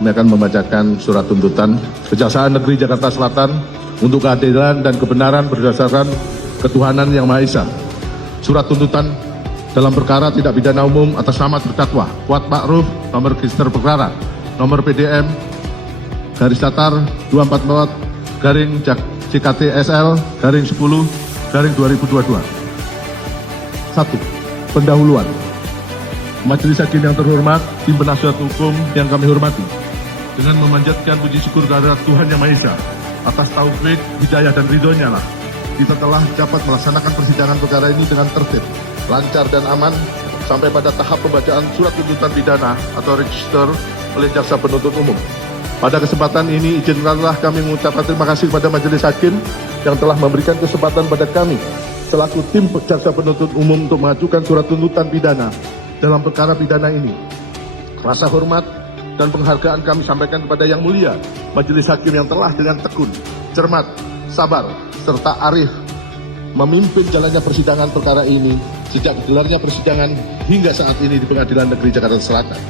kami akan membacakan surat tuntutan Kejaksaan Negeri Jakarta Selatan untuk keadilan dan kebenaran berdasarkan ketuhanan yang Maha Esa. Surat tuntutan dalam perkara tindak pidana umum atas nama terdakwa Kuat Ma'ruf, nomor register perkara, nomor PDM, garis datar 244, garing CKT-SL, garing 10, garing 2022. 1. Pendahuluan. Majelis Hakim yang terhormat, tim penasihat hukum yang kami hormati, dengan memanjatkan puji syukur kehadirat Tuhan Yang Maha Esa atas taufik, hidayah dan ridhonya lah kita telah dapat melaksanakan persidangan perkara ini dengan tertib, lancar dan aman sampai pada tahap pembacaan surat tuntutan pidana atau register oleh jaksa penuntut umum. Pada kesempatan ini izinkanlah kami mengucapkan terima kasih kepada Majelis Hakim yang telah memberikan kesempatan pada kami selaku tim jaksa penuntut umum untuk mengajukan surat tuntutan pidana dalam perkara pidana ini. Rasa hormat dan penghargaan kami sampaikan kepada Yang Mulia Majelis Hakim yang telah dengan tekun, cermat, sabar, serta arif memimpin jalannya persidangan perkara ini sejak digelarnya persidangan hingga saat ini di Pengadilan Negeri Jakarta Selatan.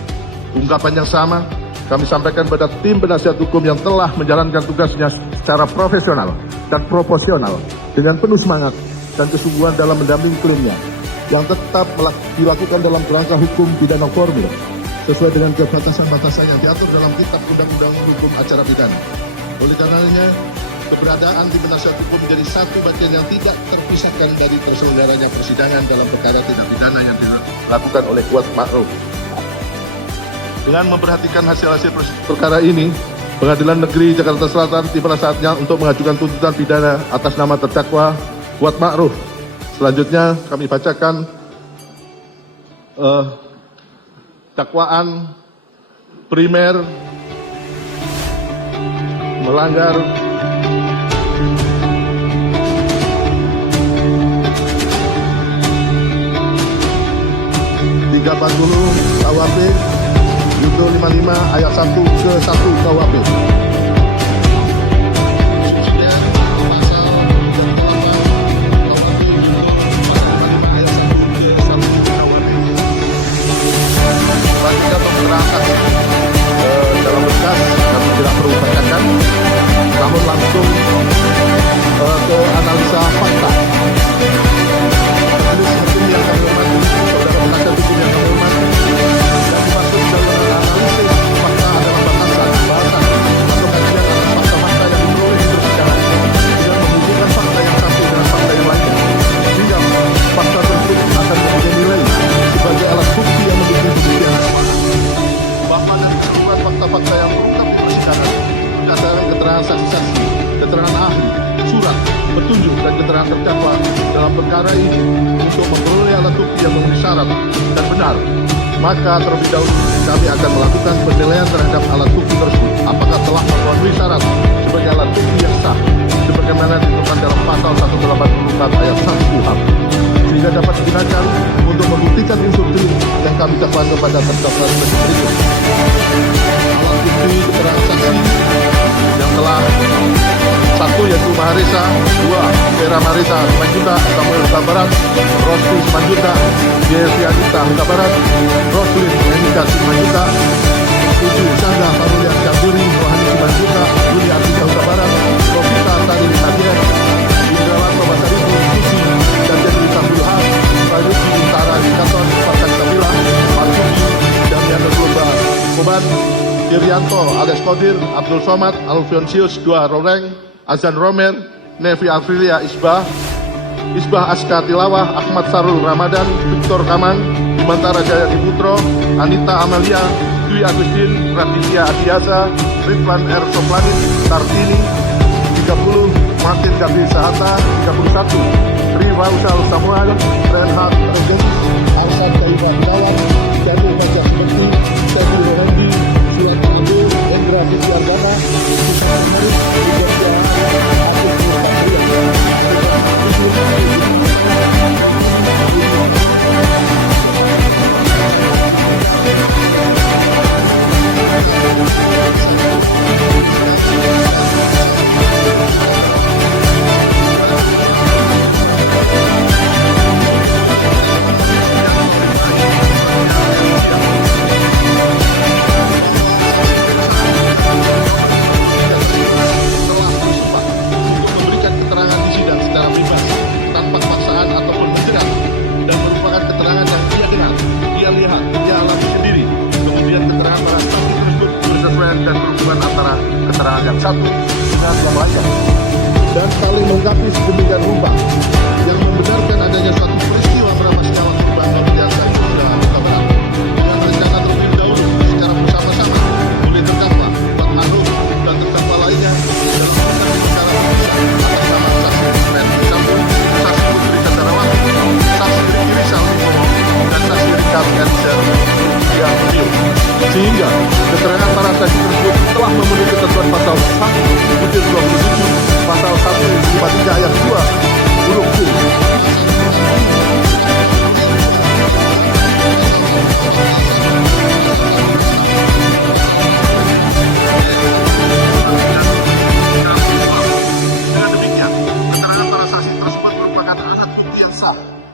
Ungkapan yang sama kami sampaikan pada tim penasihat hukum yang telah menjalankan tugasnya secara profesional dan proporsional dengan penuh semangat dan kesungguhan dalam mendampingi kliennya yang tetap dilakukan dalam kerangka hukum pidana formil sesuai dengan batasan-batasan yang diatur dalam Kitab Undang-Undang Hukum Acara Pidana. Oleh karenanya, keberadaan tim penasihat hukum menjadi satu bagian yang tidak terpisahkan dari terselenggaranya persidangan dalam perkara tindak pidana yang dilakukan oleh Kuat Ma'ruf. Dengan memperhatikan hasil-hasil perkara ini, Pengadilan Negeri Jakarta Selatan tiba saatnya untuk mengajukan tuntutan pidana atas nama terdakwa Kuat Ma'ruf. Selanjutnya kami bacakan dakwaan primer melanggar KUHP Junto 55 ayat 1 ke 1 KUHP. Dalam berkas kami tidak perlu bacakan, namun langsung ke analisa fakta. Majelis Hakim yang kami hormati, saudara penasihat hukum yang kami hormati, yang dimaksud dalam analisis fakta adalah bahasan atau kajian atas fakta-fakta yang diperoleh di persidangan dengan menghubungkan fakta yang satu dengan fakta yang lainnya, sehingga fakta tersebut akan mempunyai nilai sebagai alat bukti yang mendukung pembuktian. Bapak dan keseluruhan fakta-fakta yang terungkap di persidangan berdasarkan keterangan saksi-saksi, keterangan ahli, surat, petunjuk dan keterangan terdakwa dalam perkara ini untuk memperoleh alat bukti yang memenuhi syarat dan benar, maka terlebih dahulu kami akan melakukan penilaian terhadap alat bukti tersebut apakah telah memenuhi syarat sebagai alat bukti yang sah sebagaimana ditentukan dalam pasal 184 ayat 1 KUHP, sehingga dapat digunakan untuk membuktikan unsur delik yang kami dakwaan kepada terdakwa sebagai berikut. Alat bukti keterangan saksi yang telah 1 yaitu Maharesa, 2 Vera Marisa Simanjuntak, Samuel Huta Barat, Rosli Simanjuntak, Yevi Adita Huta Barat, Roslin Enika Simanjuntak, 7 Sangga Farulian Syabduri, Rohani Simanjuntak, Yuli Adita Huta Barat, Rovita Tadiri Hadian, Indrawanto Basaribu, Susi, dan Jendri Tambulhan, Prajuki Utara Dikaton, Farkan Kabila, Marsuki, Damian Nurulba, Koban, Irianto, Alex Kodir, Abdul Somad, Alfionsius, 2 Roreng, Azan Romer, Nevi Afrilia Isbah Aska Tilawah, Ahmad Sarul Ramadan, Victor Kamang, Bimantara Jaya Diputro, Anita Amalia, Dwi Agustin, Raditya Adiasa, Riflan R. Soplanin, Tartini, 30, Martin Gabi Sahata, 31, Tri Fausal Samuel, Renhard Regen, Arsad Taiba Bilawan, Daniel Baca Seperti, Sadi Rehendi, Surat Pandu, Endra Siti Ardana, Susana Merit, Ibu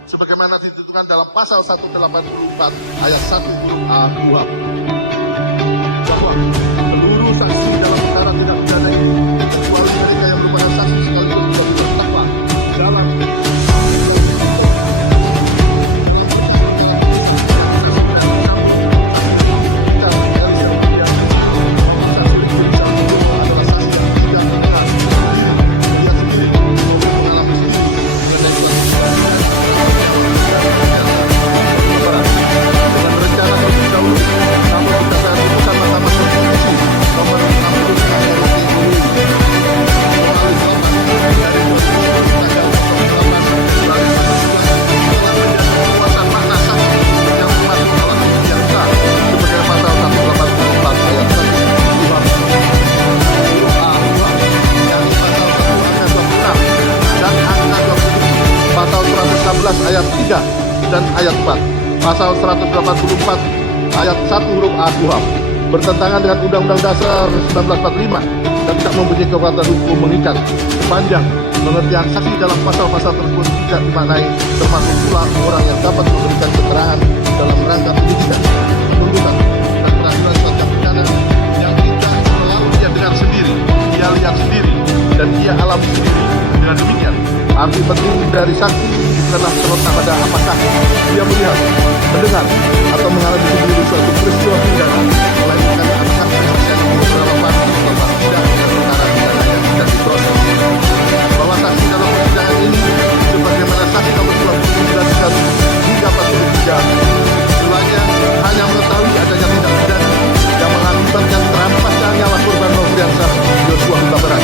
sebagaimana ditentukan dalam pasal 184 ayat 1 huruf A KUHP, bahwa seluruh saksi dalam perkara tindak pidana ini, kecuali mereka yang merupakan saksi sekaligus menjadi terdakwa dalam ayat 3 dan ayat 4, pasal 184 ayat 1 huruf A KUHP bertentangan dengan Undang-Undang Dasar 1945 dan tidak mempunyai kekuatan hukum mengikat sepanjang pengertian saksi dalam pasal-pasal tersebut tidak dimaknai termasuk pula orang yang dapat memberikan keterangan dalam rangka penyidikan, penuntutan, dan peradilan suatu tindak pidana yang tidak selalu dia dengar sendiri, dia lihat sendiri, dan dia alami sendiri. Dengan demikian, arti penting dari saksi bukanlah terletak pada apakah dia melihat, mendengar, atau mengalami sendiri suatu peristiwa pidana, melainkan apakah kesaksian itu berrelevan atau tidak dengan perkara pidana yang sedang diproses. Bahwa saksi dalam persidangan ini, sebagaimana saksi nomor 20 dijelaskan hingga 43, keduanya hanya mengetahui adanya tindak pidana yang mengakibatkan terampasnya nyawa korban Nofriansah Yosua Huta Barat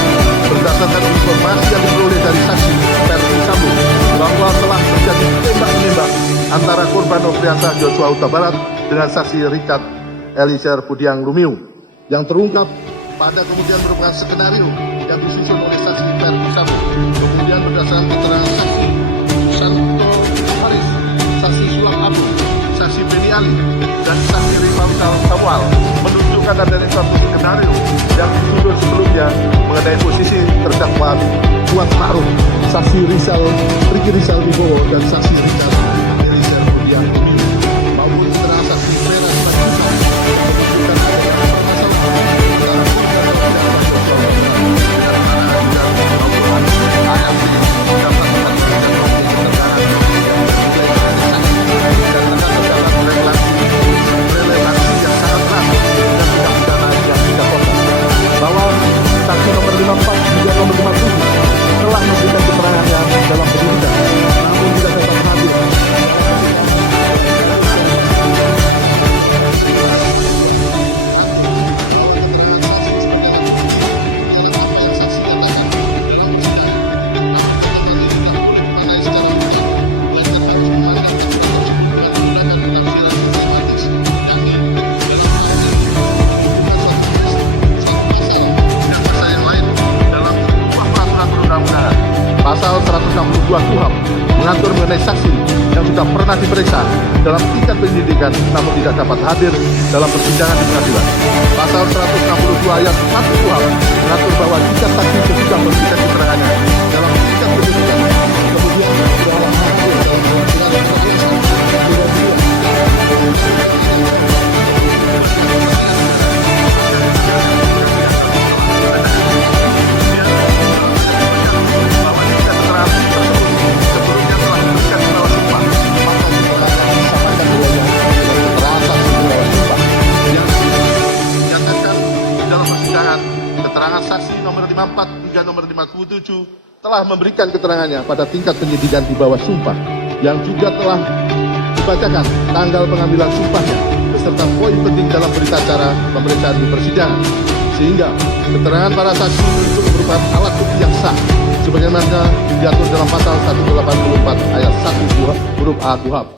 berdasarkan informasi yang diperoleh dari saksi Ferdi Sambo bahwa telah terjadi tembak-menembak antara korban Nofriansah Yosua Huta Barat dengan saksi Richard Eliezer Budiang Lumiu yang terungkap pada kemudian merupakan skenario yang disusun oleh saksi Ferdi Sambo. Kemudian berdasarkan keterangan saksi Santo Haris, saksi Sulam Abu, saksi Beni Ali, dan saksi Rifauzal Sawal menunjukkan adanya suatu skenario yang disusun sebelumnya mengenai posisi terdakwa Kuat Ma'ruf, saksi Riki Rizal Wibowo, dan saksi Richard Eliezer Budiang Lumiu maupun keterangan saksi Vera Simanjuntak menunjukkan adanya bahwa saksi nomor 54 juga nomor 57 telah memberikan keterangannya dalam penyidikan, namun tidak dapat hadir. Pasal 162 KUHP mengatur mengenai saksi yang sudah pernah diperiksa dalam tingkat penyidikan namun tidak dapat hadir dalam persidangan di pengadilan. Pasal 162 ayat 1 KUHP mengatur bahwa jika saksi sudah memberikan keterangannya dalam tingkat penyidikan kemudian berhalangan hadir dalam persidangan keterangan saksi nomor 54 hingga nomor 57 telah memberikan keterangannya pada tingkat penyidikan di bawah sumpah yang juga telah dibacakan tanggal pengambilan sumpahnya beserta poin penting dalam berita acara pemeriksaan di persidangan, sehingga keterangan para saksi itu merupakan alat bukti yang sah sebagaimana diatur dalam pasal 184 ayat 1 huruf A KUHP.